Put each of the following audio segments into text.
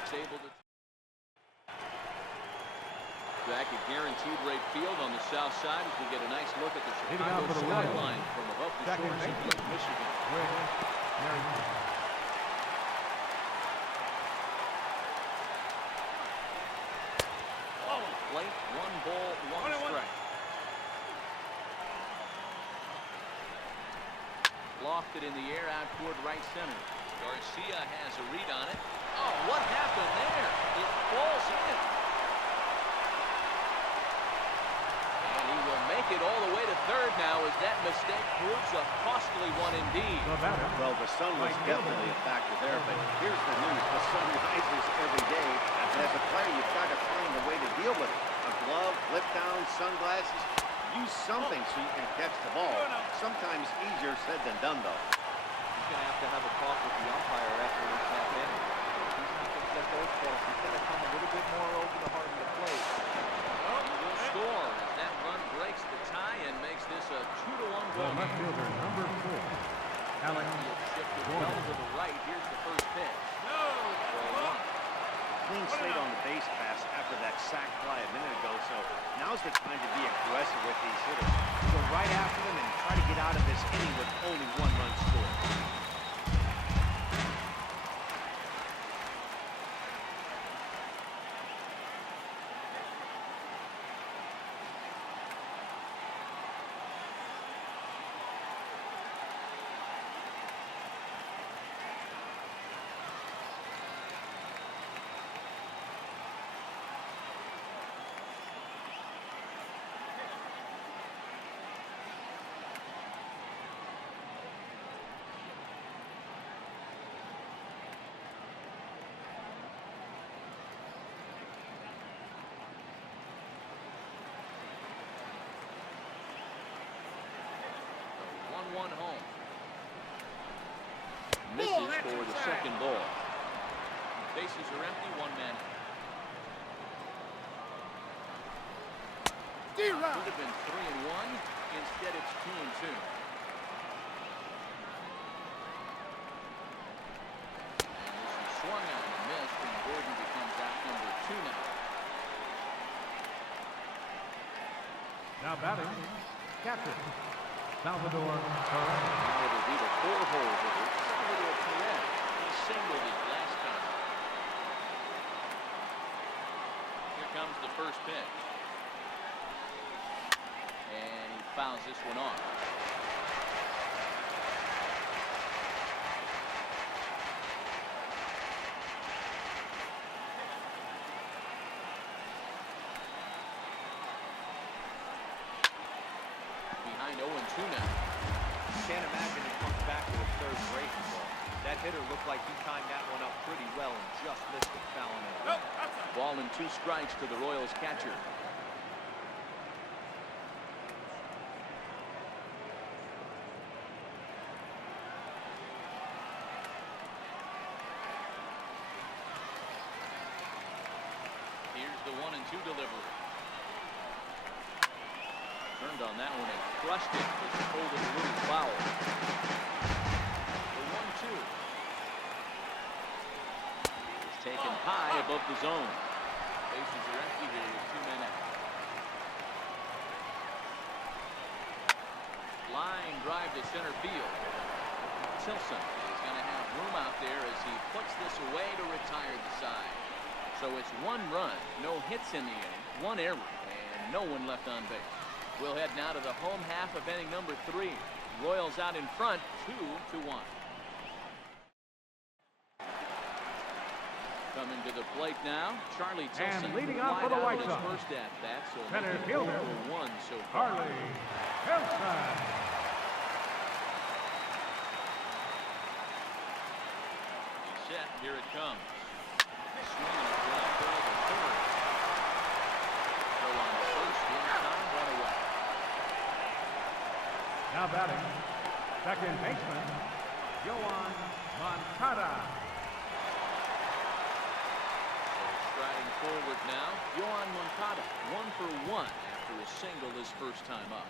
Sox able to back at guaranteed rate field on the south side as we get a nice look at the Chicago skyline from above the shores of Lake Michigan. Late, 1 ball, 1 strike. Lofted in the air out toward right center. Garcia has a read on it. Oh, what happened there? It falls in. And he will make it all the way to third now as that mistake proves a costly one indeed. Well, the sun was definitely a factor there, but here's the news. The sun rises every day. And as a player, you've got to find a way to deal with it. A glove, flip down, sunglasses. Use something so you can catch the ball. Sometimes easier said than done, though. He's going to have a talk with the umpire after this half inning. He's not going to get those calls. He's got to come a little bit more over the heart of the plate. He will score as that run breaks the tie and makes this a 2-1 ball. Left fielder number 4, Alex. Shifted well to the right. Here's the first pitch. Clean slate on the base pass after that sac fly a minute ago, so now's the time to be aggressive with these hitters. Go right after them and try to get out of this inning with only 1 run scored. One home. Misses for the second ball. Bases are empty, 1 man. Could have been 3-1. Instead, it's 2-2. And this is swung out and missed, and Gordon becomes out number 2 now. Now batting, catcher, Salvador Perez. Now it'll be the 4-hole hitter, Salvador Perez. He singled it last time. Here comes the first pitch. And he fouls this one off. Behind 0-2 now. Can't imagine he comes back with a third breaking ball. That hitter looked like he timed that one up pretty well and just missed it, fouling it. Ball and 2 strikes to the Royals catcher. Here's the 1-2 delivery. Turned on that one and crushed it. Just pulled it a little foul. The 1-2 is taken high above the zone. Bases are empty here with 2 men out. Line drive to center field. Tilson is going to have room out there as he puts this away to retire the side. So it's 1 run, no hits in the inning, 1 error, and no one left on base. We'll head now to the home half of inning number 3. Royals out in front, 2-1. Coming to the plate now, Charlie Tilson. And leading off for the White Sox, first at bat, so center fielder, 1 so far. Charlie Tilson. He's set, here it comes. Swinging a ground ball to third. Go on to first, 1 time, 1 away. Now batting, second baseman, Yoan Moncada. Striding forward now, Yoan Moncada, 1 for 1 after a single his first time up.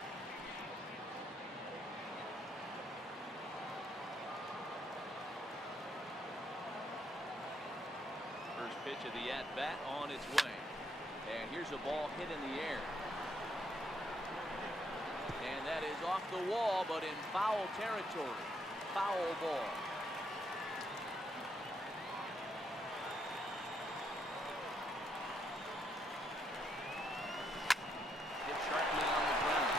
First pitch of the at-bat on its way. And here's a ball hit in the air. And that is off the wall, but in foul territory. Foul ball. Hit sharply on the ground.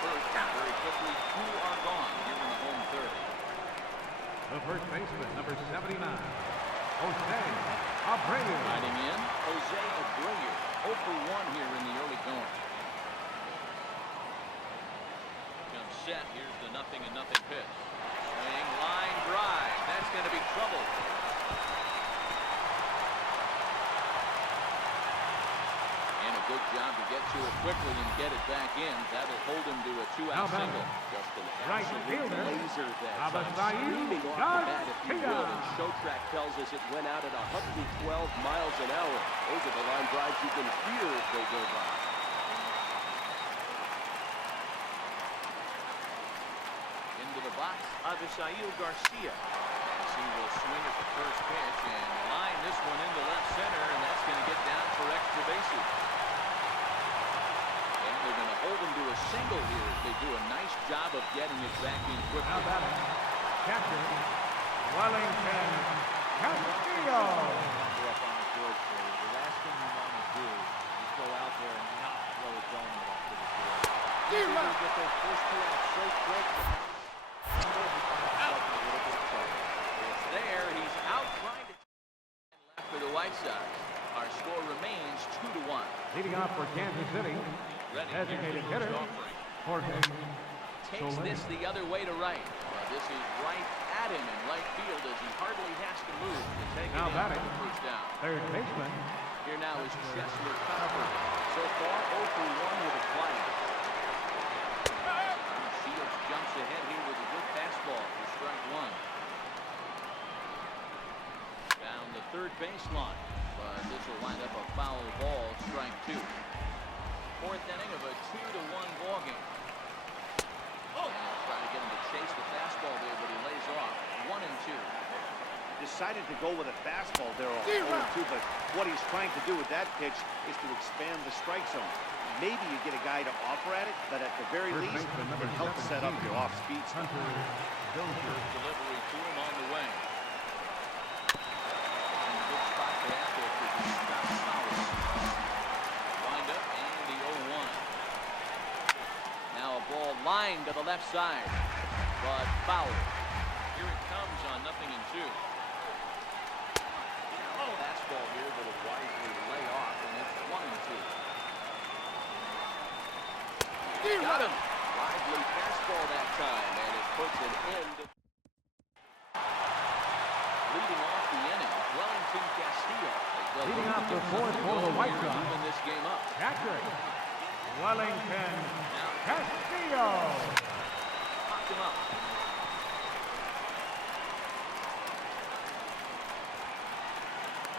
First, very quickly, 2 are gone here in the home third. The first baseman, number 79, Jose Abreu. Riding in, Jose Abreu. 0 for 1 here in the early going. Comes set. Here's the 0-0 pitch. Swing, line drive. That's going to be trouble. And a good job to get to it quickly and get it back in. That'll hold him to a 2-out single. Just an Right absolute fielder, laser that's Screaming off the bat, if you Garcia. would, and Showtrack tells us it went out at 112 miles an hour. Those are the line drives you can hear as they go by. Into the box, Avisail Garcia. As he will swing at the first pitch and line this one into left center, and that's going to get down for extra bases. And they're going to hold him to a single here as they do a nice job of getting it back in quickly. Now batting, catcher, Wellington Castillo. Number up on the board for you. The last thing you want to do is go out there and not throw a donut up to the board. You get those first 2 outs so quick. It's there. He's out trying to left for the White Sox. Our score remains 2-1. Leading off for Kansas City, designated hitter, Jorge Takes this the other way to right. Well, this is right at him in right field as he hardly has to move to take it Now in batting, for the first down. third baseman, Here now is Chesler Cooper. So far, 0 for 1 with a flyer. Shields jumps ahead here with a good fastball for strike 1. Down the third baseline, but this will wind up a foul ball, strike 2. Fourth inning of a 2-1 ball game. Trying to get him to chase the fastball there, but he lays off. 1-2. Decided to go with a fastball there on 0-2, but what he's trying to do with that pitch is to expand the strike zone. Maybe you get a guy to offer at it, but at the very First least, baseman, number it helps set up your off-speed stuff. Hunter Dozier. Delivery to him on the way. And a good spot for that pitch as he stops foul. Wind up and the 0-1. Now a ball lined to the left side, but foul. Here it comes on 0-2. Fastball here, but it wisely lay off, and it's 1-2. Got him. Lively fastball that time, and it puts an end. Leading off the inning, Wellington Castillo. Leading off the fourth for the White Sox. Even this game up. Catcher, Wellington Castillo. Popped him up.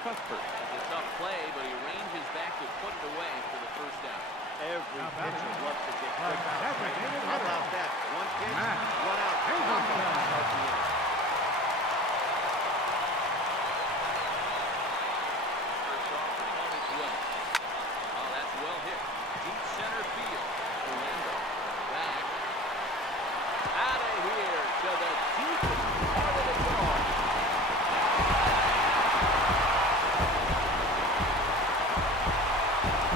Cuthbert has a tough play, but he ranges back to put it away for the first down. Every pitcher loves to get But quick outs. designated How hitter, about that? One pitch, Matt 1 out. Hazelton. First offering on its way. Oh, that's well hit. Deep center field. Orlando back. Out of here to the deepest part of the yard.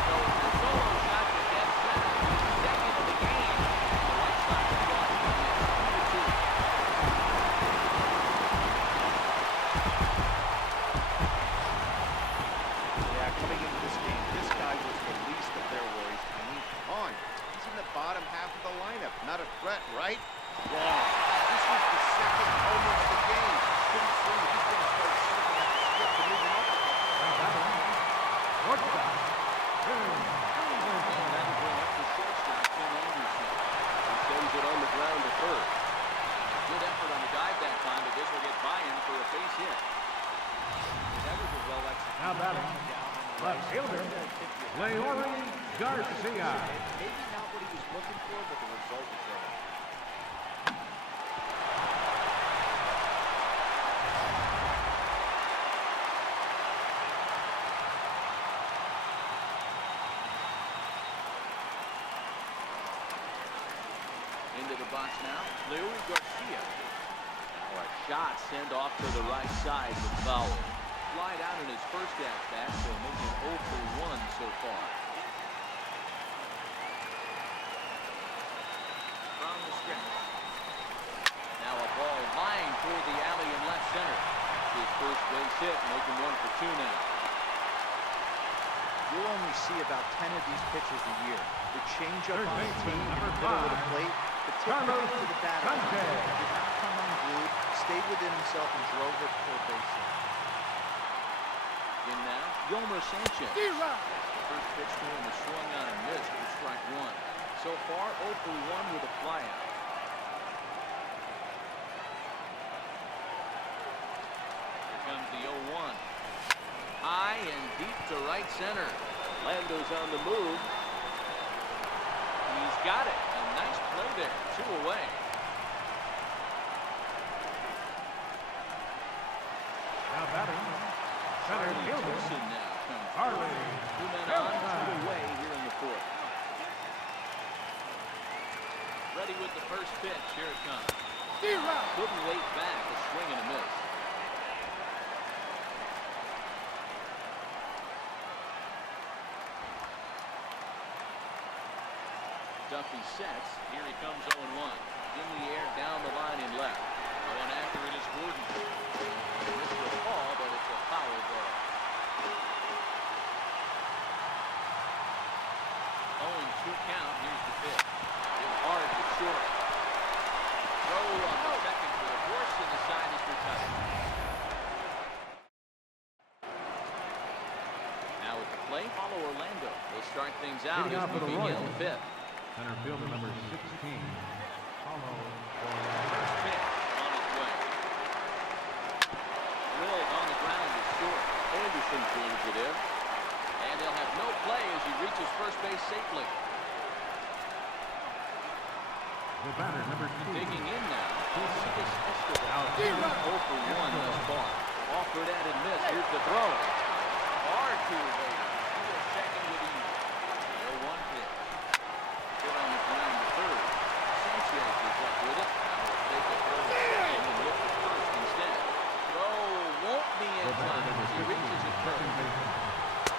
So the solo shot to dead center. Second of the game. The White Sox have lost the next 2-2. Yeah, coming into this game, this guy was the least of their worries. I mean, come on. He's in the bottom half of the lineup. Not a threat, right? Wrong. This was the second home of the game. Pretty soon he's going to start shooting at the skip to move him up. Shortstop, Tim And that'll bring up the shortstop, Tim Anderson. He sends it on the ground to third. A good effort on the dive that time, but this will get by-in for a base hit. That was a well-executed. Now batting, left fielder, Leori Garcia. Maybe not what he was looking for, but the result was there. the box now. Leo Garcia. Now a shot sent off to the right side with foul. Flied out in his first at-bat, so making 0 for 1 so far. From the stretch. Now a ball lying toward the alley in left center. His first base hit, making 1 for 2 now. You'll only see about 10 of these pitches a year. The changeup on the team in the number middle of the 5, plate, the tip Carlos to the batter Sanchez. did not come unglued, stayed within himself and drove it for a base hit. In now, Yolmer Sanchez. First pitch to him was swung on and missed for strike 1. So far, 0 for 1 with a flyout. Here comes the 0-1. High and deep to right center. Lando's on the move. He's got it. A nice play there. 2 away. Now batting, center Charlie fielder, Wilson now comes Harley through. 2 men on, 2 away here in the 4th. Ready with the first pitch. Here it comes. Couldn't wait back. A swing and a miss. Duffy sets. Here he comes 0-1. In the air, down the line in left. Going after it is Gordon. Missed the ball, but it's a foul ball. 0-2 count. Here's the pitch. Hit hard to short. Throw on the second for the horse, and the side is retired. Now at the plate, Paulo Orlando will start things out Hitting as out for we the begin Royals. the 5th. center fielder number 16, Paulo First pitch on its way. Drilled on the ground is short. Anderson brings it in. And they'll have no play as he reaches first base safely. the batter number 2, Digging in now. Lucas Escobar. Out. 0 for 1 thus far. Offered at and missed. Here's the throw. Hard to evade. To a second with ease. 0-1 pitch. Hit on the ground to third. Sanchez is up with it. Now will take a throw to second and look for first instead. Throw won't be in the batter time number as he 50, reaches it first. second baseman,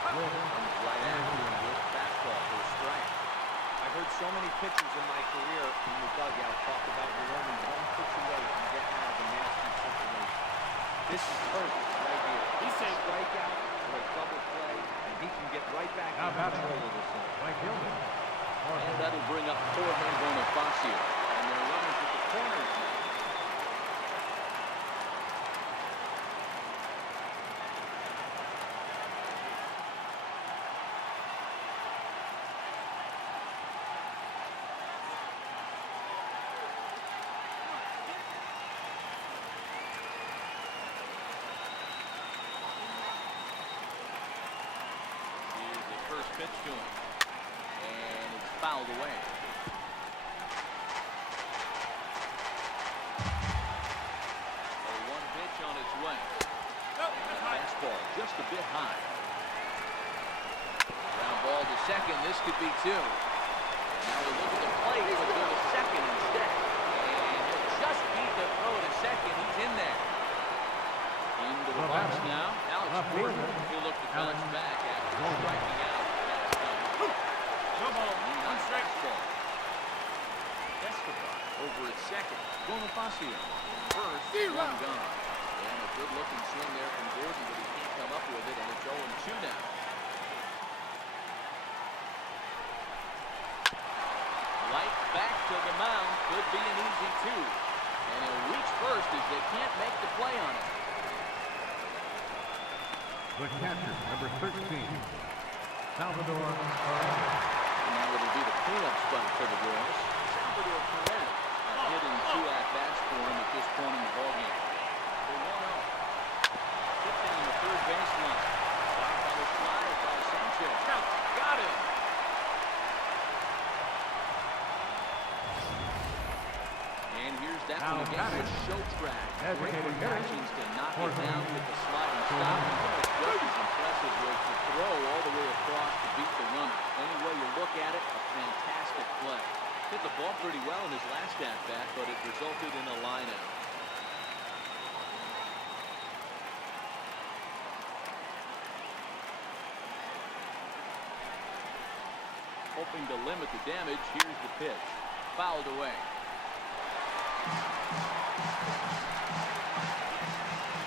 Comes right after him with fastball for a strike. I've heard so many pitchers in my career in the dugout talk about you're only 1 pitch away from getting out of a nasty situation. This is perfect right here. He said strikeout or a double play, and he can get right back Now in batting, control of this thing. right fielder, And that'll bring up Jorge Bonifacio. And they're running to the corners now. Here's the first pitch to him. And it's fouled away. So 1 pitch on its way. And fastball just a bit high. Ground ball to second. This could be 2. And now we look at the plate. He'll go to second instead. And he'll just beat the throw to second. He's in there. Into the box now. Alex Gordon. He'll look to bounce back after striking out. No ball. 1 strike ball. Escobar over at second. Bonifacio. First, 1 gone. And a good-looking swing there from Gordon, but he can't come up with it, and it's 0-2 now. Light back to the mound. Could be an easy 2. And he'll reach first as they can't make the play on it. the catcher number 13, Salvador Perez. And now it'll be the cleanup spot for the Royals. Salvador Perez. A hit in 2 at-bats for him at this point in the ballgame. They're 1-0. Hit down the third baseline. Blocked on the fly by Sanchez. Got it. And here's that Now one again batting. with show track. Great Designated hitter. reactions to knock it Jorge down with the sliding stop. Just as impressive was the throw all the way across to beat the runner. Any way you look at it, a fantastic play. Hit the ball pretty well in his last at-bat, but it resulted in a line out. Hoping to limit the damage, here's the pitch. Fouled away.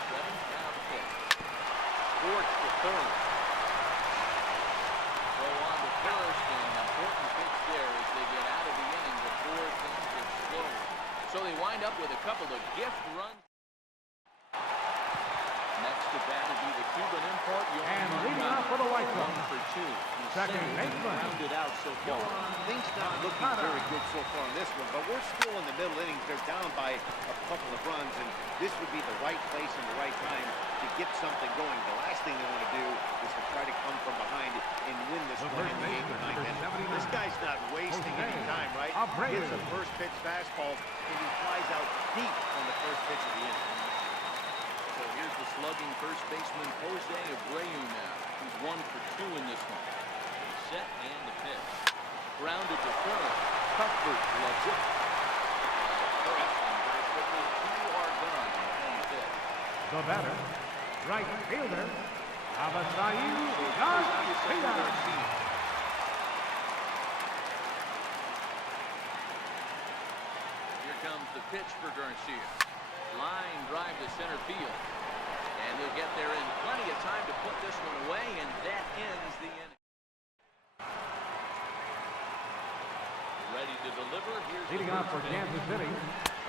Seventh down pitch. Towards the third. Go on to first, and an important pitch there as they get out of the inning before things get slow. So they wind up with a couple of gift runs. Next to bat will be the Cuban import. And leading off for the White Sox. 1 for 2. Second baseman. Rounded out so far. Things not looking very good so far in this one, but we're still in the middle innings. They're down by a couple of runs, and this would be the right place and the right time to get something going. The last thing they want to do is to try to come from behind and win this one in the 8th or 9th inning. This guy's not wasting any time, right? Gets a first pitch fastball, and he flies out deep on the first pitch of the inning. So here's the slugging first baseman Jose Abreu now. He's 1 for 2 in this one. Set and the pitch. Grounded to third. Cuthbert loves it. Correct. And very quickly, 2 are gone in the fifth. The batter, right fielder, Avisail Garcia. Here comes the pitch for Garcia. Line drive to center field. And he'll get there in plenty of time to put this one away, and that ends the inning. Ready to deliver. Here's Leading the off for pitch. Kansas City.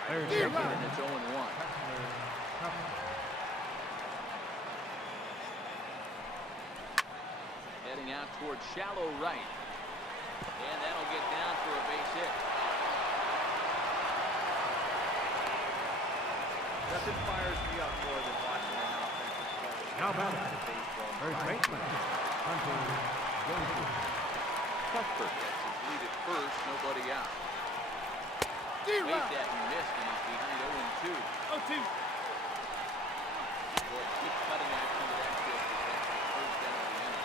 There's And it's 0-1. Heading out towards shallow right. And that'll get down for a base hit. Nothing fires me up more than watching an offensive player. Now batter, Baseball. first baseman, Hunter Johnson. Cuthbert gets his lead at first, nobody out. Made that and missed, and he's behind 0-2. 0-2. Boy, keep cutting action to that pitch to catch the first down of the inning.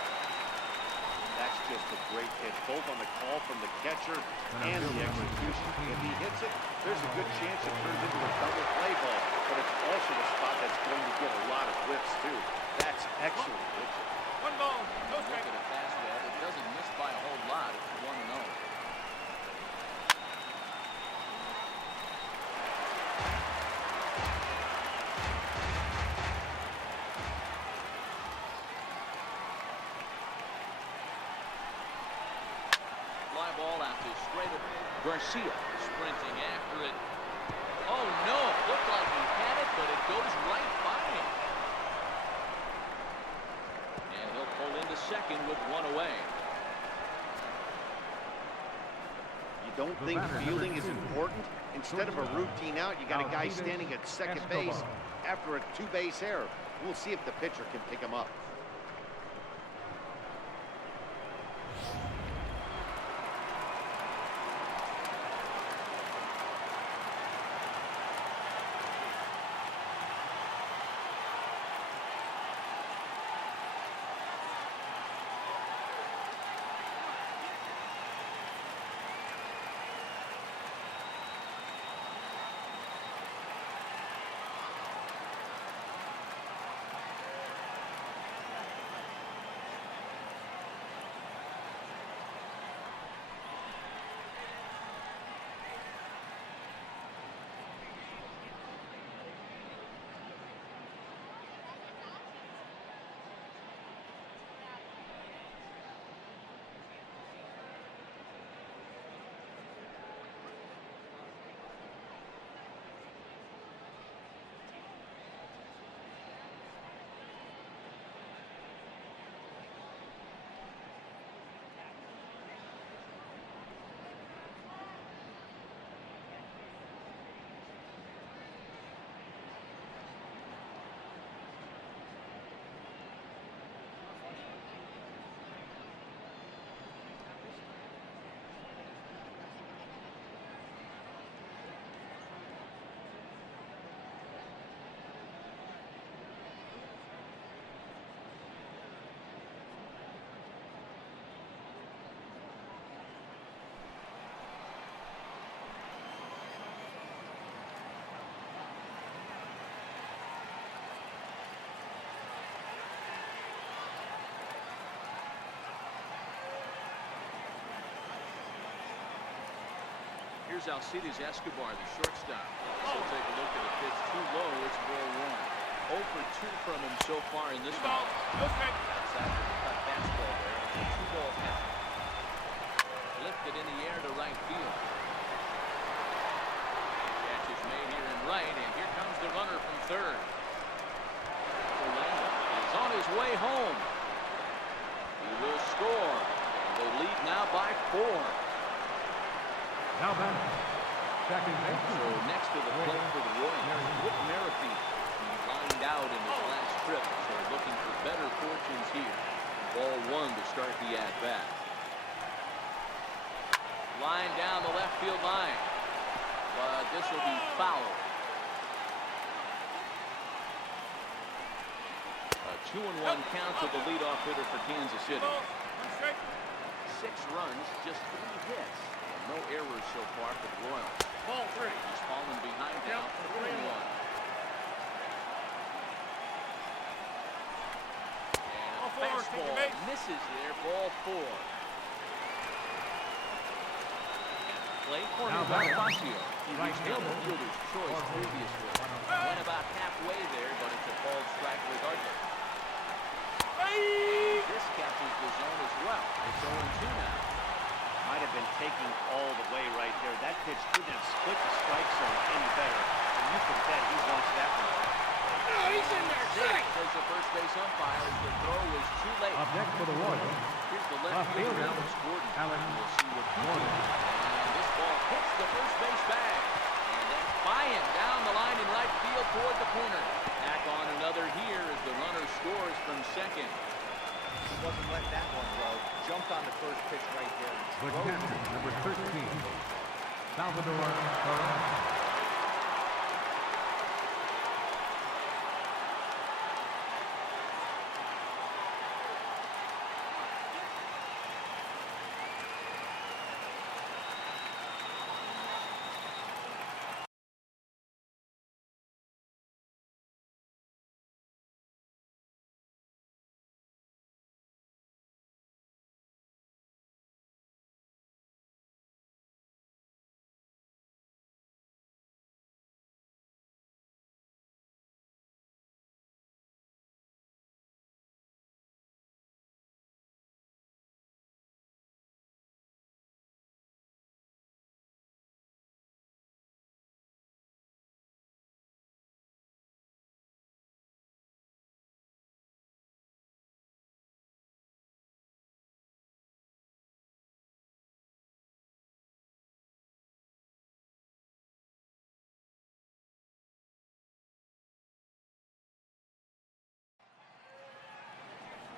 That's just a great hit, both on the call from the catcher and the execution. If he hits it, there's a good chance it turns into a double play ball, but it's also a spot that's going to get a lot of whiffs, too. That's excellent pitching. 1 ball, no Look strike. at a fastball that doesn't miss by a whole lot. It's 1-0. Fly ball out to straight up. Garcia sprinting after it. Oh no, it looked like he had it, but it goes right by him. And he'll pull into second with 1 away. You don't think fielding is important? Instead of a routine out, you got a guy standing at second base after a 2-base error. We'll see if the pitcher can pick him up. Here's Alcides Escobar, the shortstop. So take a look at the pitch. Too low. It's ball one. 0 for 2 from him so far in this one. Okay. Outside the cut fastball there. It's a 2-ball count. Lifted in the air to right field. Catch is made here in right, and here comes the runner from third. Orlando is on his way home. He will score. They lead now by 4. Now back. Second base. So next to the plate for the Royals, Whit Merrifield. He lined out in his last trip, so looking for better fortunes here. Ball one to start the at-bat. Line down the left field line, but this will be foul. A 2-1 count to the leadoff hitter for Kansas City. 6 runs, just 3 hits. No errors so far for the Royals. Ball 3. He's fallen behind now, 3-1. And a fastball misses there, ball 4. Plate for Bonifacio. He reached out the fielder's choice previously. Went about halfway there, but it's a called strike regardless. This catches the zone as well. It's 0-2 now. Might have been taking all the way right there. That pitch couldn't have split the strike zone any better. And you can bet he wants that one. No, he's in there. Strike. Says the first base umpire as the throw was too late. Up next for the Royals. Here's the left fielder, Alex Gordon. We'll see what he can do. And this ball hits the first base bag. And then flying down the line in right field toward the corner. Back on another here as the runner scores from second. He wasn't letting that one go. Jumped on the first pitch right there. The catcher, number 13, Salvador Perez.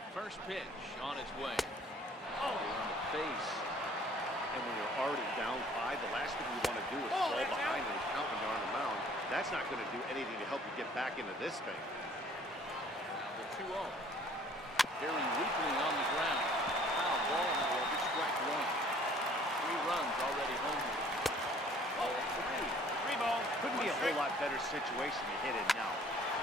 First pitch on its way. Oh, on the face. And when you're already down 5, the last thing you want to do is fall behind and count when you're on the mound. That's not going to do anything to help you get back into this thing. Now the 2-0. Very weakly on the ground. Foul ball, however, strike 1. 3 runs already home here. Ball 3. 3 ball. Couldn't be a whole lot better situation to hit it now.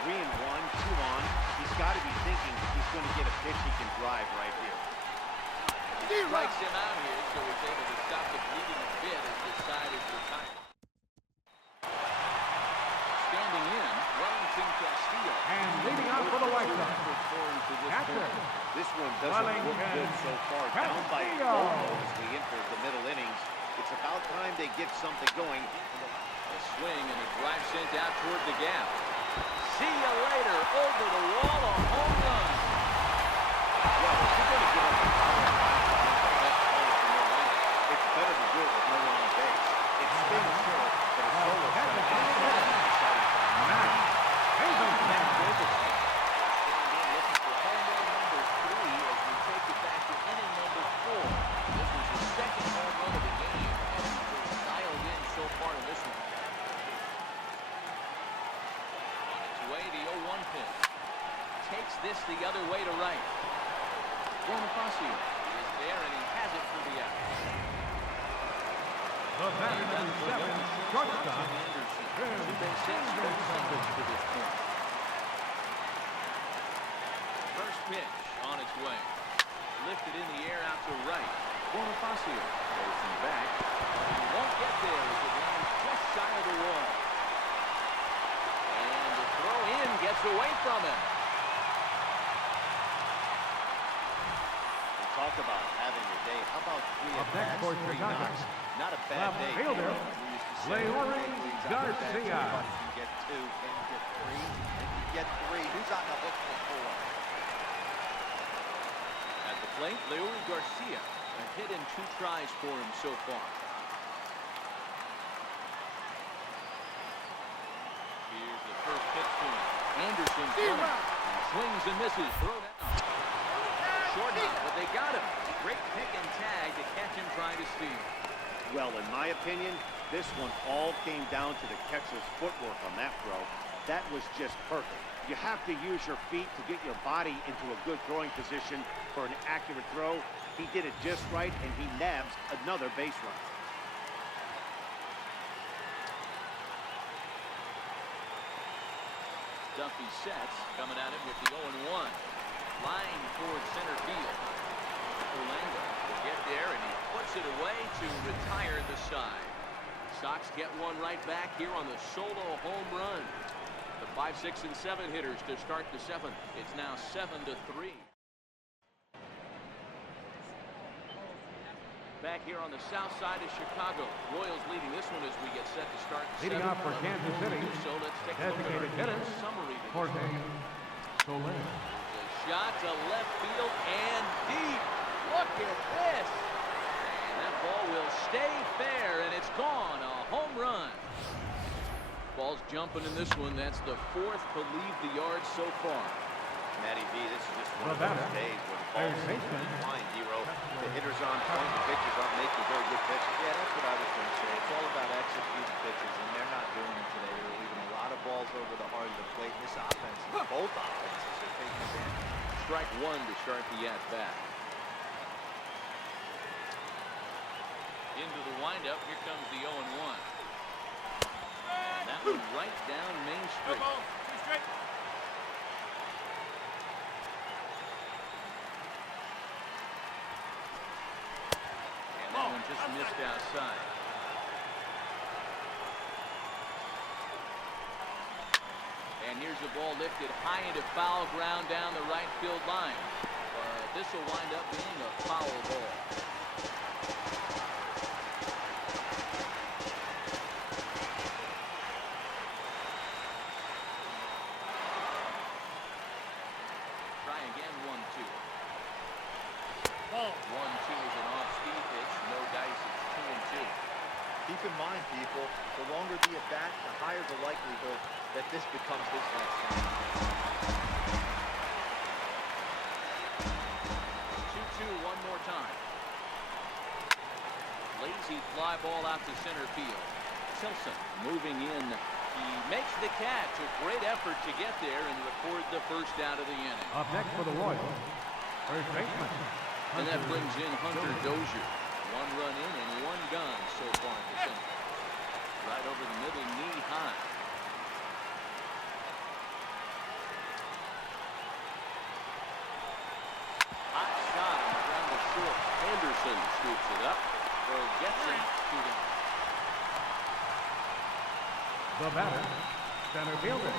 3 and 1, 2 on. He's got to be thinking he's going to get a pitch he can drive right here. Strikes him out here, so he's able to stop the bleeding a bit as the side is retired. Standing in, Wellington Castillo. And leading out for the White Sox. Catcher. This one doesn't look good so far. Down by as we enter the middle innings. It's about time they get something going. A swing and a drive sent out toward the gap. See you later. Over the wall, a home run. Well, if you're going to give up the power it's better to do it with no one on base. It stings sure, but it's solo shot. Looking for home run number 3 as we take it back to inning number 4. This was the second home run of the game, and he's dialed in so far in this one. On its way, the 0-1 pitch. Takes this the other way to right. Bonifacio is there, and he has it for the out. The batter, number 7, shortstop. Two base hits, no singles to this point. First pitch on its way. Lifted in the air out to right. Bonifacio goes him back. But he won't get there as the gets away from him. We talk about having your day. How about 3 Up next at-bats, for 3 Chicago. knocks? Not a bad Left day. fielder, We used to say, Leori big leagues out there, Garcia. everybody can get 2, can you get 3? And you get 3. Who's on the hook for 4? At the plate, Leori Garcia. A hit in 2 tries for him so far. Here's the first pitch to him. Anderson coming. Swings and misses. Throw down. Short hop, but they got him. Great pick and tag to catch him trying to steal. Well, in my opinion, this one all came down to the catcher's footwork on that throw. That was just perfect. You have to use your feet to get your body into a good throwing position for an accurate throw. He did it just right, and he nabs another base run. Duffy sets, coming at him with the 0-1. Line towards center field. Orlando will get there, and he puts it away to retire the side. Sox get one right back here on the solo home run. The 5, 6, and 7 hitters to start the 7th. It's now 7-3. Back here on the south side of Chicago. Royals leading this one as we get set to start the Leading 7th. off for Kansas City, So let's take a look at designated our hitter, summary. to Jorge this. Soler. Shot to left field and deep. Look at this. And that ball will stay fair, and it's gone. A home run. Ball's jumping in this one. That's the 4th to leave the yard so far. Matty V, this is just one of Well, those days where the ball third is baseman. flying, Hero. The hitter's on point, the pitchers aren't making very good pitches. Yeah, that's what I was going to say. It's all about executing pitches, and they're not doing it today. They're leaving a lot of balls over the heart of the plate. And this offense, both offenses are taking advantage. Strike 1 to start the at-bat. Into the windup. Here comes the 0-1. And that one right down Main Street. And that one just missed outside. And here's the ball lifted high into foul ground down the right field line. This will wind up being a foul ball. Try again, 1-2. 1-2 is an off-speed pitch. No dice. It's 2-2. Keep in mind, people, the longer the at-bat, the higher the likelihood that this becomes his last time. 2-2 one more time. Lazy fly ball out to center field. Tilson moving in. He makes the catch. A great effort to get there and record the first out of the inning. Up next for the Royals, first baseman. And that brings in Hunter Dozier. 1 run in and 1 gone so far in the center. Right over the middle, knee high. Hot shot on the ground to short. Anderson scoops it up. Or gets him to them. The batter, center fielder,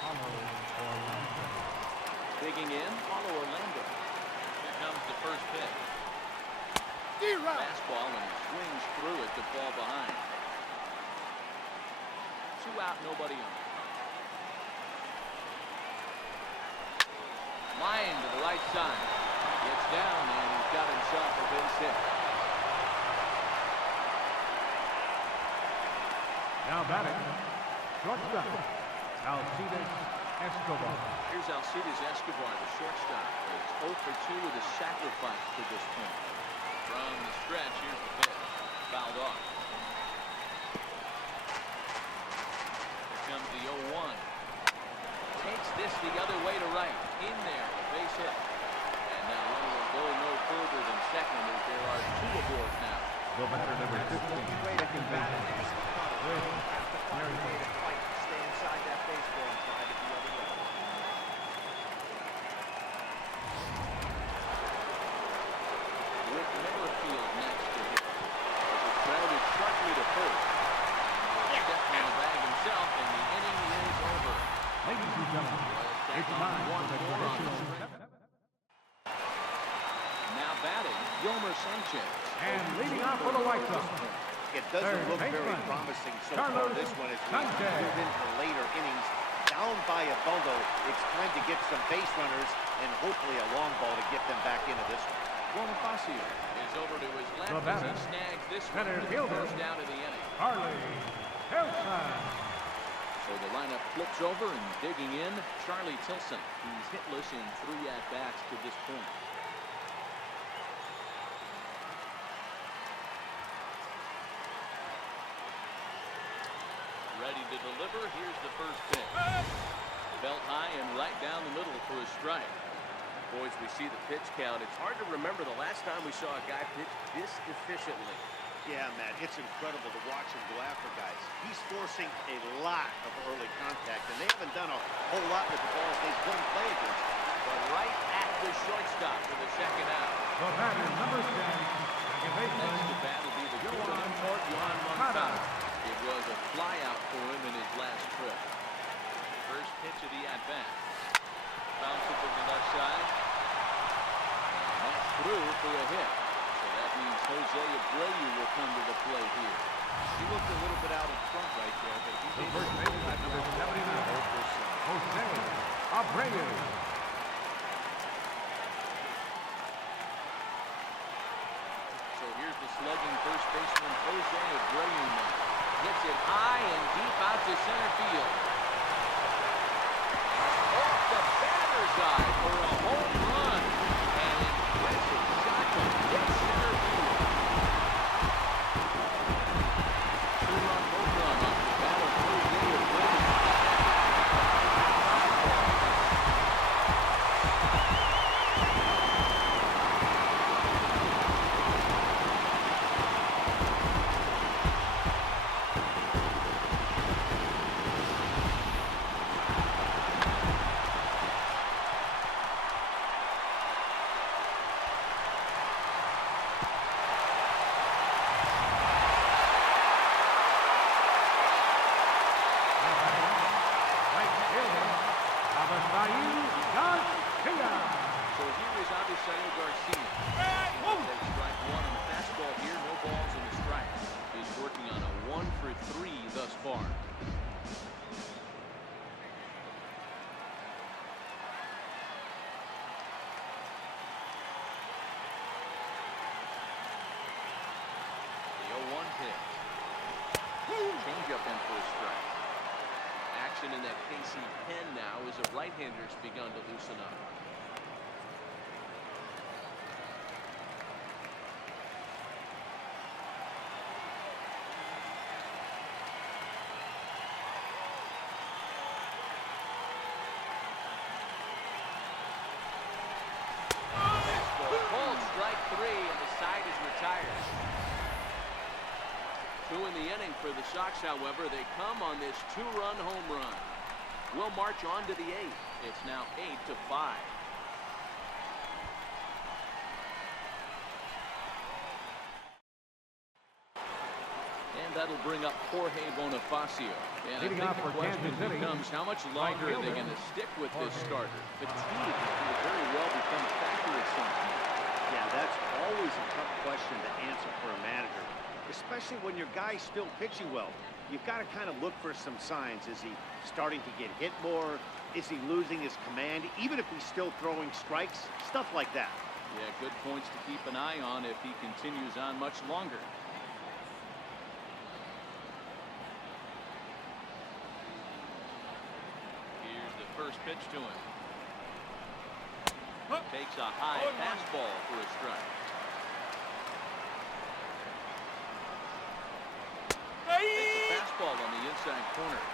Orlando. Digging in, Paulo Orlando. Here comes the first pitch. Fastball, and he swings through it to fall behind. 2 out, nobody on. Line to the right side. Gets down, and he's got himself a base hit. Now batting, shortstop, Alcides Escobar. Here's Alcides Escobar, the shortstop. He's 0 for 2 with a sacrifice to this point. From the stretch, here's the pitch. Fouled off. Here comes the 0-1. Takes this the other way to right. In there, a base hit. And that one will go no further than second as there are 2 aboard now. The batter number 15, second baseman, Chris Merrifield. Stay inside that baseball and drive it the other way. With Merrifield next to him. As it's grounded sharply to first. Steps on the bag himself, and the inning is over. Ladies and and gentlemen, it's time for the traditional... Now batting, Yomer Sanchez. And leading off for the White Sox, It doesn't Third look very baseman, promising so far. Carlos This one is Sanchez. moved into the later innings. Down by a bundle. It's time to get some base runners and hopefully a long ball to get them back into this one. Bonifacio is over to his left The as batter, he snags this one center for the fielder, first down of the inning. Harley Hilson. So the lineup flips over and digging in, Charlie Tilson. He's hitless in 3 at-bats to this point. Ready to deliver. Here's the first pitch. Belt high and right down the middle for a strike. Boys, we see the pitch count. It's hard to remember the last time we saw a guy pitch this efficiently. Yeah, Matt, it's incredible to watch him go after guys. He's forcing a lot of early contact, and they haven't done a whole lot with the balls they've put in play against. But right at the shortstop for the second out. The batter, number 10, second baseman, Next to bat will be the Cuban import, Yohan Moncada. It was a flyout for him in his last trip. First pitch of the at-bat. Bounces to the left side. And that's through for a hit. So that means Jose Abreu will come to the plate here. He looked a little bit out in front right there, but he's The able first to baseman, number 79, Jose Abreu. So here's the slugging first baseman Jose Abreu now. Hits it high and deep out to center field. Off the batter's eye for a home run. An impressive shot to hit center field. 2-run home run off the bat of Jose Abreu. So here is Avisail Garcia. Takes strike 1 on the fastball here. No balls in the strikes. He's working on a 1-for-3 thus far. The 0-1 pitch. Changeup in for a strike. Action in that KC pen now as a right-hander's begun to loosen up. Called strike 3 and the side is retired. 2 in the inning for the Sox, however. They come on this 2-run home run. We'll march on to the 8th. It's now 8-5. And that'll bring up Jorge Bonifacio. And I think the question becomes how much longer are they going to stick with this starter? Fatigue will very well become a factor at some point. Yeah, that's always a tough question to answer for a manager, especially when your guy's still pitching well. You've got to kind of look for some signs. Is he starting to get hit more? Is he losing his command, even if he's still throwing strikes? Stuff like that. Yeah, good points to keep an eye on if he continues on much longer. Here's the first pitch to him. Takes a high fastball for a strike. Takes a fastball on the inside corner.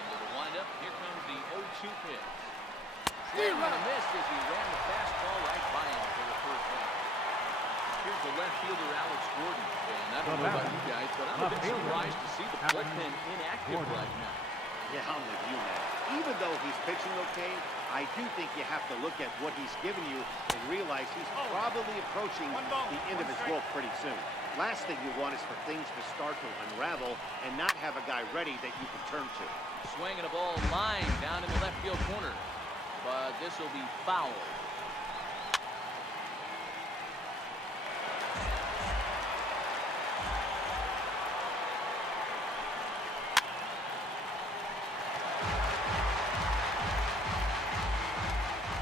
Into the windup, here comes the 0-2 pitch. Swing and a miss as he ran the fastball right by him for the first out. Here's the left fielder, Alex Gordon. And I don't know about you guys, but I'm a bit surprised to see the bullpen inactive right now. Yeah, I'm with you, man. Even though he's pitching okay, I do think you have to look at what he's given you and realize he's probably approaching the end of his rope pretty soon. Last thing you want is for things to start to unravel and not have a guy ready that you can turn to. Swinging a ball line down in the left field corner. But this will be foul.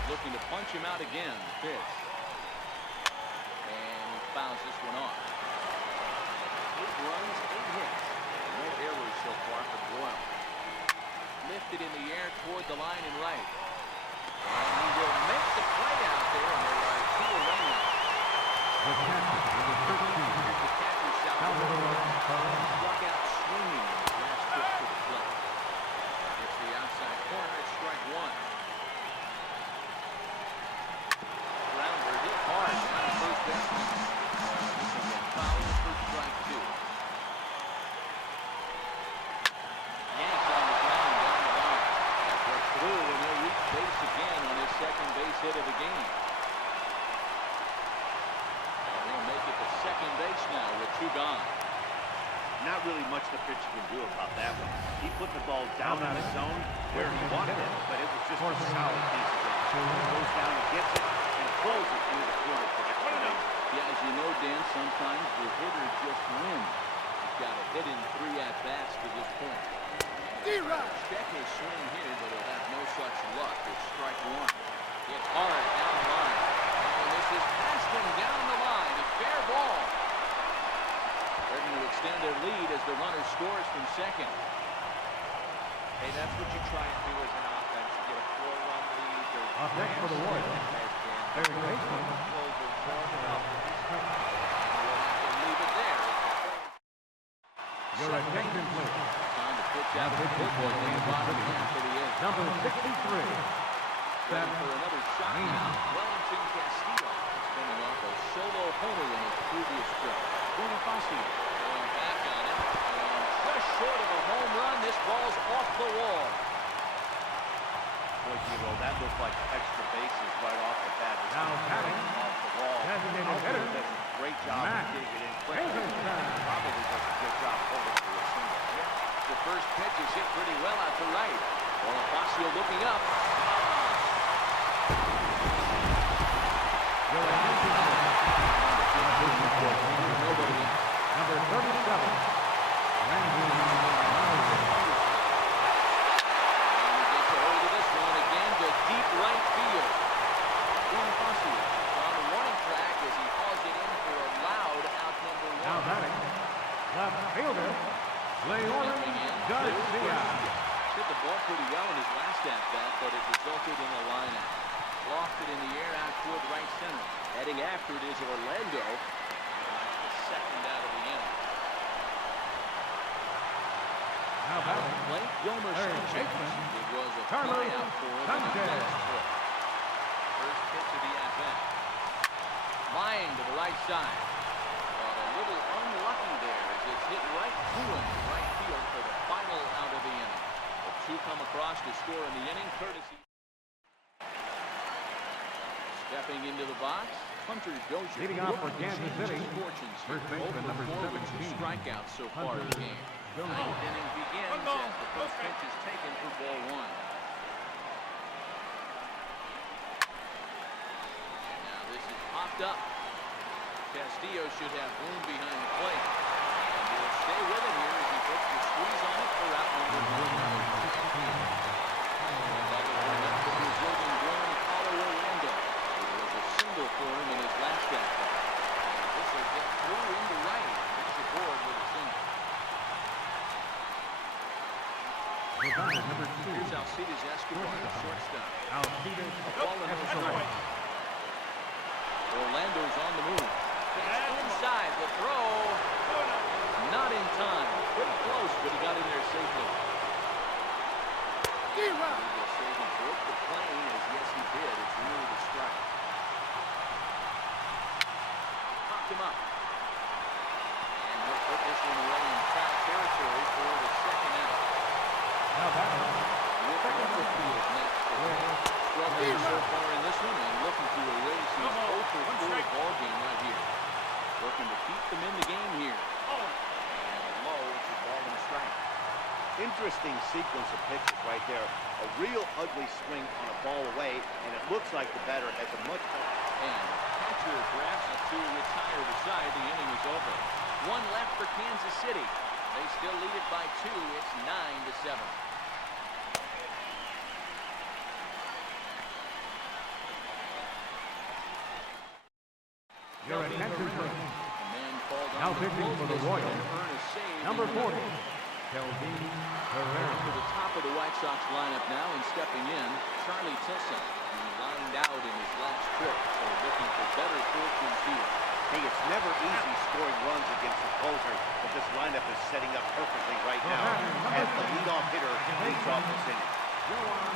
Looking to punch him out again. Pitch. And he fouls this one off. 8 runs, 8 hits. No errors so far for Doyle. Lifted in the air toward the line and right. And he will make the play out there, and there are 2 away now. The catcher, number 13. Here's the catcher shot. Struck out swinging in his last trip to the plate. It's the outside corner. It's strike 1. Grounder hit hard down to first base. This will get fouled for strike 2. Yanked on the ground down the line. That works through, and he'll reach base again on his second base hit of the game. And he'll make it to second base now with 2 gone. Not really much the pitcher can do about that one. He put the ball down in the zone where he wanted it, but it was just a solid piece of it. He goes down and gets it and pulls it into the corner for extra base. Yeah, as you know, Dan, sometimes the hitter just wins. He's got a hit in 3 at-bats to this point. Check his swing here, but he'll have no such luck. It's strike 1. Hit hard down the line. And this is past him down the line. A fair ball. They're going to extend their lead as the runner scores from second. Hey, that's what you try and do as an offense. You get a 4-run lead. Up next for the Warriors, third baseman. Closer, warming up. We'll have to leave it there. Your attention, please. Time to pitch out the football in the bottom half of the inning. Number 63. Ready for another shot now. Wellington Castillo coming off a solo homer in his previous trip. Bonifacio going back on it. And just short of a home run, this ball's off the wall. Boy, Giro, that looked like extra bases right off the bat. This Now thing batting, off the wall. designated Outfielder hitter, does a great job of Matt getting it in quickly. Hazelton. Probably does a good job holding to a single. The first pitch is hit pretty well out to right. Bonifacio looking up. Your attention, please. Nobody. Number 37. Randy Myers. And he gets a hold of this one again to deep right field. Bonifacio on the warning track as he hauls it in for a loud out number 1. Now batting, left fielder, Leon Garcia. Hit the ball pretty well in his last at-bat, but it resulted in a line-out. Lofted in the air out toward right center. Heading after it is Orlando. That's the second out of the inning. Now batting, Blake Gilmer third Sanchez. baseman, It was a Carlos fly-out for him in his Sanchez. last trip. First pitch of the at-bat. Flying to the right side. But a little unlucky there as it's hit right to him in right field for the final out of the inning. The 2 come across to score in the inning, courtesy. Stepping into the box, Hunter Dozier. Leading off for Kansas City, Fortunes first here, baseman number 0 for 4 with 2 17. strikeouts so far in the game. Dozier. Ninth inning begins as the first pitch is taken for ball 1. And now this is popped up. Castillo should have room behind the plate. And he'll stay with him here as he puts the squeeze on it for out number 1. That will bring up the Brazilian-born Paulo Orlando. It was a single for him in his last at-bat. And this will get through into right. Hits the board with a single. The batter, number 2. Here's Alcides Escobar, the shortstop. Alcides Escobar. Orlando's on the move. Inside the throw. Not in time. Pretty close, but he got in there safely. He broke the plane, as yes he did. It's really the strike. Popped him up. And he'll put this one away in foul territory for the second out. Now batting, With Rutherford next. Struggling so far in this one and looking to erase his 0 for 4 ball game right here. Looking to keep them in the game sequence of pitches right there. A real ugly swing on a ball away, and it looks like the batter has a much better. And catcher grabs it to retire the side. The inning is over. One left for Kansas City. They still lead it by 2. It's 9-7. Your attention, please. A man called Now on the pitching for the close Royals, to earn a save. number in 40, the Kelvin To Herrera. the top of the White Sox lineup now, and stepping in, Charlie Tilson. He lined out in his last trip, so looking for better fortunes here. Hey, it's never easy scoring runs against the closer, but this lineup is setting up perfectly right now as the leadoff hitter leads off this inning. Yoan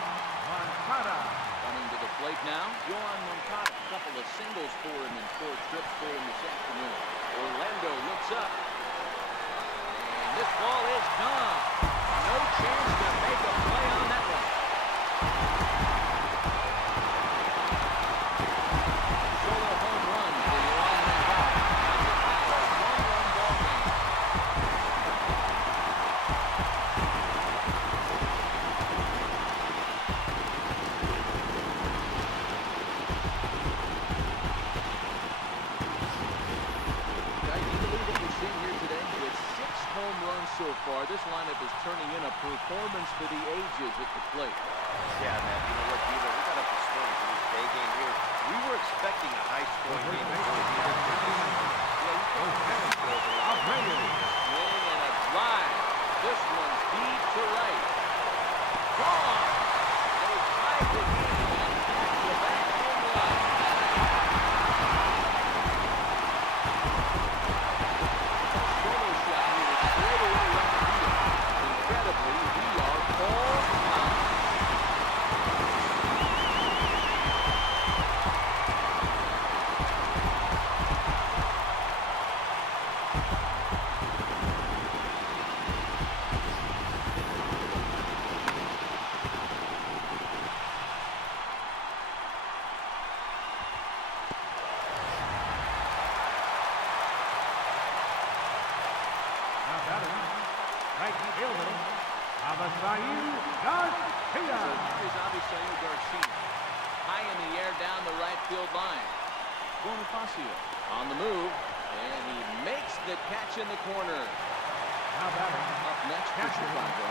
Moncada. Coming to the plate now, Yoan Moncada. A couple of singles for him in 4 trips for him this afternoon. Orlando looks up. And this ball is gone. No chance to make a play on that one. Solo home run for Yoan Moncada. It's a 1-run ball game. Guys, you believe what we're seeing here today? With 6 home runs so far, this lineup is turning in a performance for the ages at the plate. Yeah, man, you know what, Beaver? We got up this morning for this day game here. We were expecting a high-scoring game before the game. Swing and a drive. This one's deep to right. Gone. They tied the game and back-to-back home runs. Solo shot here straight away right field. Incredibly, we are all time. Now batting, right fielder, Avisail Garcia. Here's Avisail Garcia. High in the air down the right field line. Bonifacio on the move, and he makes the catch in the corner. Now batting, Up next for catcher, Chicago.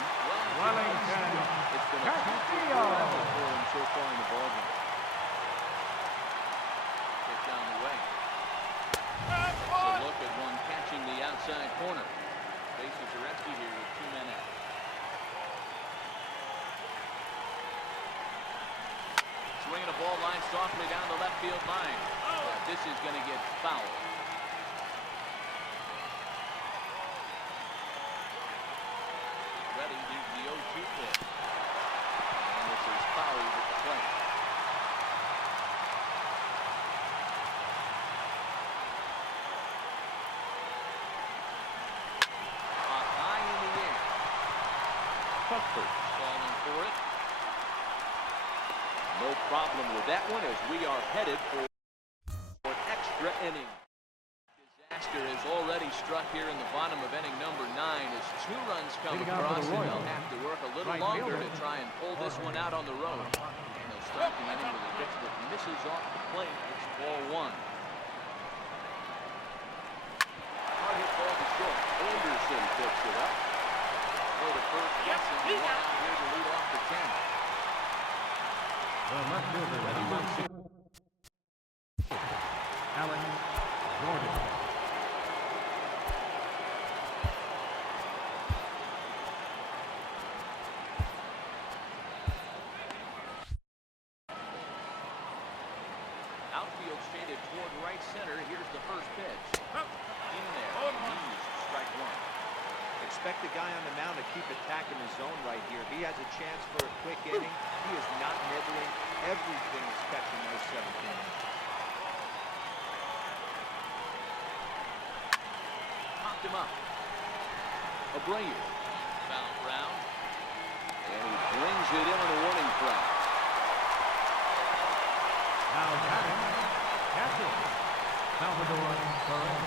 Wellington It's been a Castillo. effort for him so far in the ballgame. Pitch down the way. So look at one catching the outside corner. Bases are empty here with 2 men out. Swinging a ball line softly down the left field line. This is going to get foul. Ready, here's the 0-2 pitch. And this is fouled at the plate. Up high in the air. Cuthbert falling for it. No problem with that one as we are headed for an extra inning. Disaster has already struck here in the bottom of inning number 9 as 2 runs come Leading out for across, the and Royals, they'll have to work a little right longer fielder, to try and pull this one out on the road. And they'll start the inning with a pitch that misses off the plate. It's ball 1. Hard hit ball to short. Anderson picks it up. Play to first base, and one out here to lead off the 10. The left fielder, number 6, Alex Jordan. Outfield shaded toward right center. Here's the first pitch. In there. Knees, strike 1. Expect the guy on the mound to keep attacking his zone right here. He has a chance for a quick inning. He is not nibbling. Everything is catching those 7th inning. Popped him up. Abreu. Foul ground. And he brings it in on a warning track. Now batting, catcher, Salvador Perez.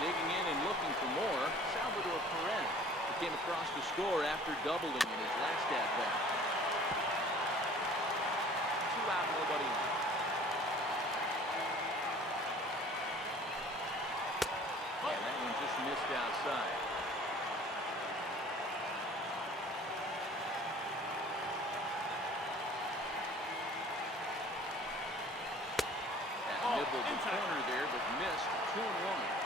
Digging in and looking for more. Salvador Perez. The came across to score after doubling in his last at-bat. 2 out, nobody on. And that one just missed outside. That nibbled the corner there, but missed. 2-1.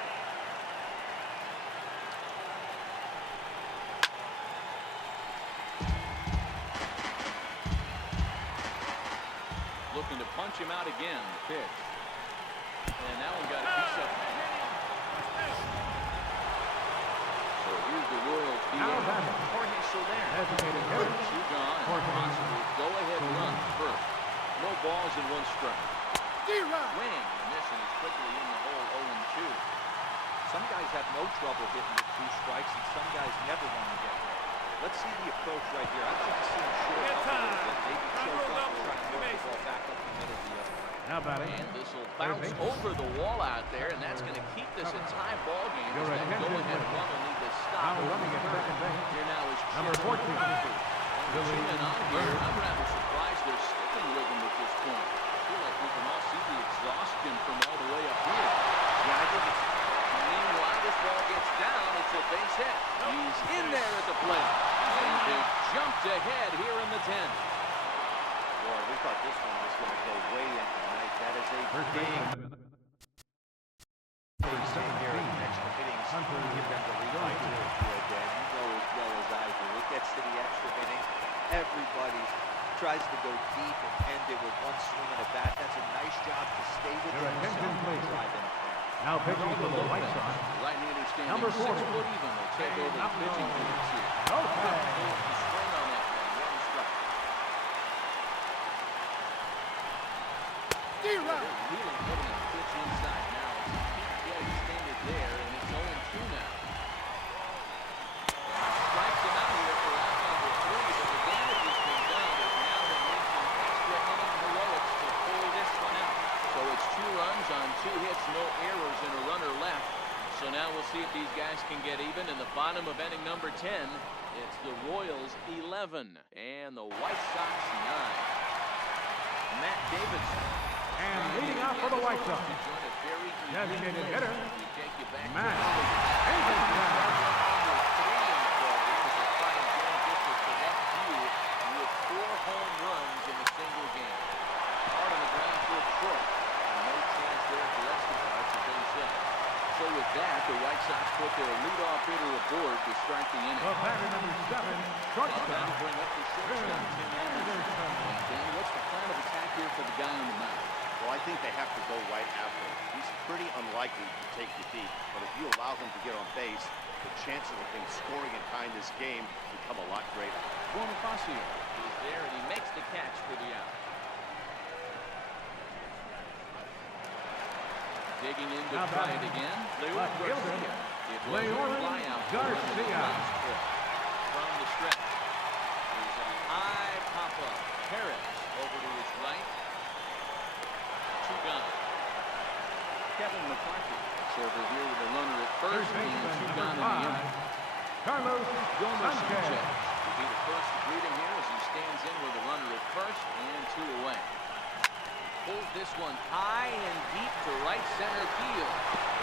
Looking to punch him out again. The pitch. And that one got a piece of it. So here's the Royals. Jorge Soler. 2 gone. Possible go-ahead run first. No balls and 1 strike. Swing and a miss, and he's quickly in the hole. 0-2. Some guys have no trouble hitting with 2 strikes, and some guys never want to get there. Let's see the approach right here. I'd like to see him short up a little bit. Maybe choke up and try to work the ball back up the middle of the other way. Now batting. And this will bounce over the wall out there, and that's going to keep this a tie ball game. As that go-ahead run will need to stop. Now running at second base. Here now is Number 14. Tuning on here. I'm rather surprised they're sticking with him at this point. I feel like we can all see the exhaustion from all the way up here. Yeah, I think it's... Meanwhile, this ball gets down. It's a base hit. He's in there at the plate. And they jumped ahead here in the 10th. Boy, we thought this one was going to go way in tonight. That is a big... Here in extra innings, give them the lead by 2 or 3 again. You know as well as I do. It gets to the extra inning. Everybody tries to go deep and end it with 1 swing of the bat. That's a nice job to stay with Your attention, please. drive in a pair. Now pitching for the White Sox. Right-hander standing Number 6 4. foot even. Will take over the pitching duties here. Okay. Swing on that one. 1 strike. They're really putting a pitch inside now. As he keeps getting extended there, and it's 0-2 now. Strikes him out here for out number 3, but the damage has been done. There's now been reaching extra inning heroics to pull this one out. So it's 2 runs on 2 hits, no errors, and a runner left. So now we'll see if these guys can get even. In the bottom of inning number 10, it's the Royals 11 and the White Sox 9. Matt Davidson. And leading off for the White Sox. Designated hitter, Matt Davidson. With 4 home runs in a single game. Hard on the ground for short. No chance there for Escobar to base hit. So with that, the White Sox put their leadoff hitter aboard to start the inning. The batter number 7, shortstop. Now to bring up the shortstop, Tim Anderson. And Dan, what's the plan of attack here for the guy on the mound? Well, I think they have to go right after him. He's pretty unlikely to take the deep, but if you allow him to get on base, the chances of him scoring and tying this game become a lot greater. Bonifacio is there, and he makes the catch for the out. Digging in to try it again. Leon Garcia. It was a fly out from the stretch. There's a high pop-up. Perez over to his right. 2 gone. Kevin McCarthy. Over here with a runner at first and 2 gone in the inning. Carlos Sanchez will be the first to greet him here as he stands in with a runner at first and 2 away. Pulls this one high and deep to right center field.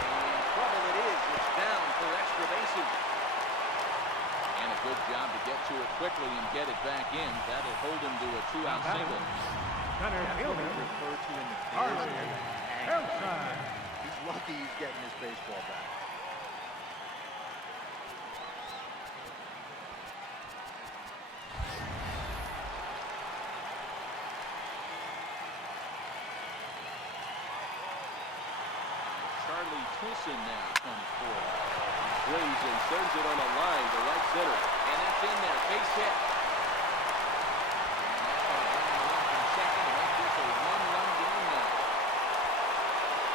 And trouble it is. It's down for extra bases. And a good job to get to it quickly and get it back in. That'll hold him to a 2-out single. Center fielder, Referred to in the Carlos Sanchez. He's lucky he's getting his baseball back. Charlie Tilson now comes forward. Swings and sends it on a line to right center. And that's in there. Base hit. And that's going to bring him in from second and make this a 1-run game now.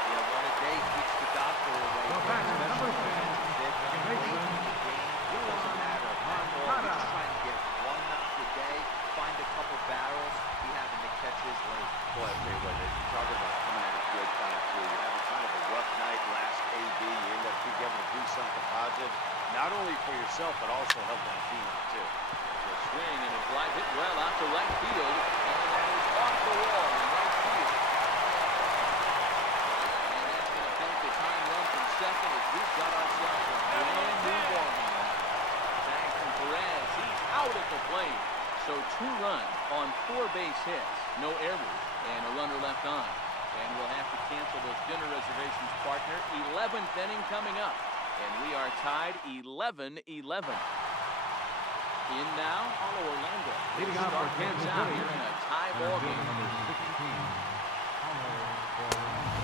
Yeah, 1 a day keeps the doctor away. The batter, number 10, It doesn't matter. He's trying to get 1 knock a day, find a couple barrels. He having to catch his late. Boy, I tell you what, you're talking about coming at a good time, too. You're having kind of a rough night last AB. You end up being able to do something positive, not only for yourself, but also help well out to right field, and that is off the wall in right field. And that's going to take the tying run from second as we've got ourselves a brand new ball game. Tag from Perez. He's out at the plate. So 2 runs on 4 base hits, no errors, and a runner left on. And we'll have to cancel those dinner reservations, partner. 11th inning coming up, and we are tied 11-11. In now, Paulo Orlando. Leading off for Kansas City here in a tie ball game. Number 16.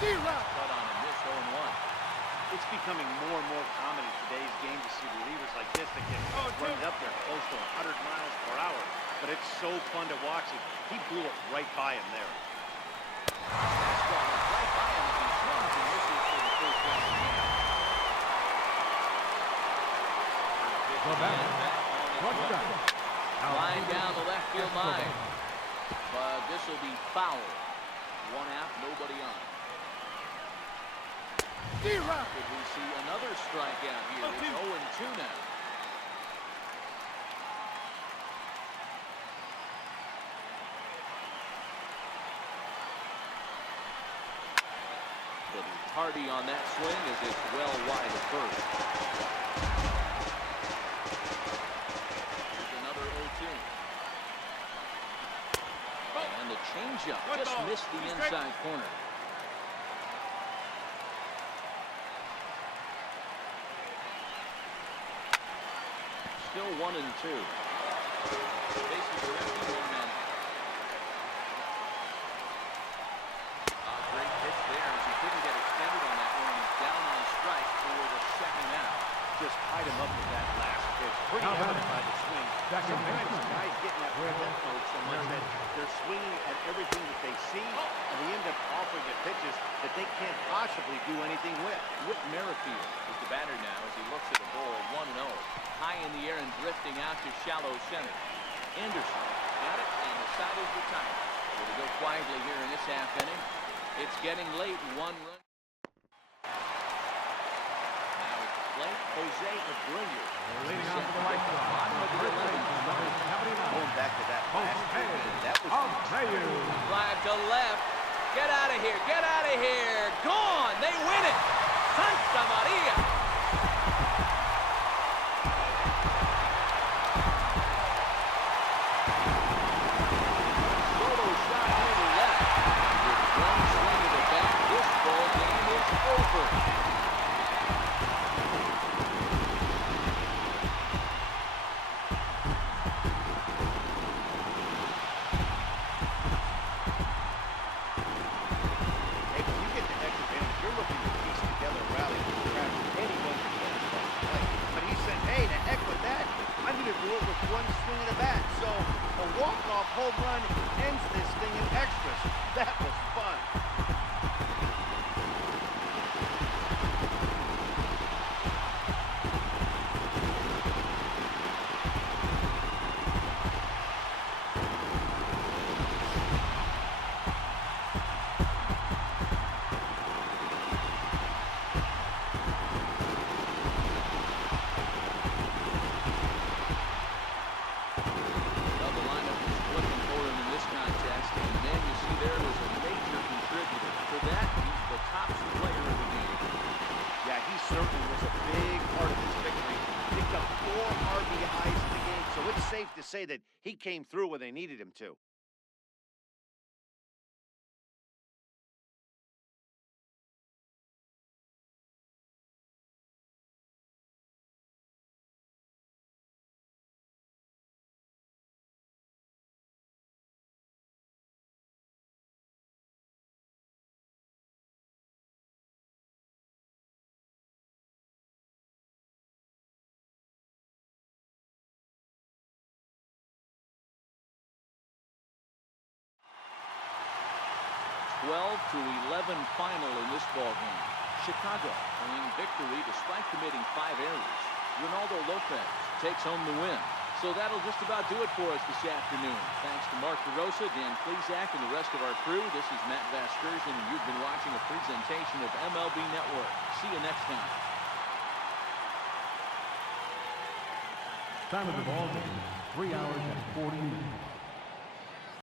Cut on a miss 0-1. It's becoming more and more common in today's game to see relievers like this that can run it up there close to 100 miles per hour. But it's so fun to watch it. He blew it right by him there. Fastball is right by him as he swings and misses for the first round. Well, back. Flying down the left field line. But this will be foul. 1 out, nobody on. Could we see another strikeout here? It's 0-2 now. Little tardy on that swing as it's well wide of first. Here's another 0-2. And the changeup just missed the inside corner. Still 1-2. Bases are empty, 1 man. Great pitch there as he couldn't get extended on that one. He's down on strike for the second out. Just tied him up with that last pitch. Pretty evident by the swing. Sometimes guys get in that present mode so much that they're swinging at everything that they see, and they end up offering the pitches that they can't possibly do anything with. Whit Merrifield is the batter now as he looks at a ball 1-0. High in the air and drifting out to shallow center. Anderson got it, and the side is retired. Will he go quietly here in this half inning? It's getting late, 1 run. Now it's plate, Jose Abreu. Leading off to the right side. Bottom of the 11th. Number 79. Going back to that last game, that was Abreu. Drive to left. Get out of here. Get out of here. Gone. They win it. Santa Maria. Solo shot here to left. With 1 swing of the bat, this ball game is over. Hey, when you get to extra innings, you're looking to piece together a rally from scratch. Anyone can get it from the plate. But he said, hey, the heck with that. I'm going to do it with 1 swing of the bat. So a walk-off home run ends this thing in extras. That was fun. Well, the lineup is looking for him in this contest, and the man you see there was a major contributor. For that, he's the top player of the game. Yeah, he certainly was a big part of this victory. Picked up 4 RBIs in the game, so it's safe to say that he came through when they needed him to. To 11 final in this ballgame. Chicago claiming victory despite committing 5 errors. Ronaldo Lopez takes home the win. So that'll just about do it for us this afternoon. Thanks to Mark DeRosa, Dan Plesac, and the rest of our crew. This is Matt Vasgersian, and you've been watching a presentation of MLB Network. See you next time. Time of the ball game, 3 hours and 40 minutes.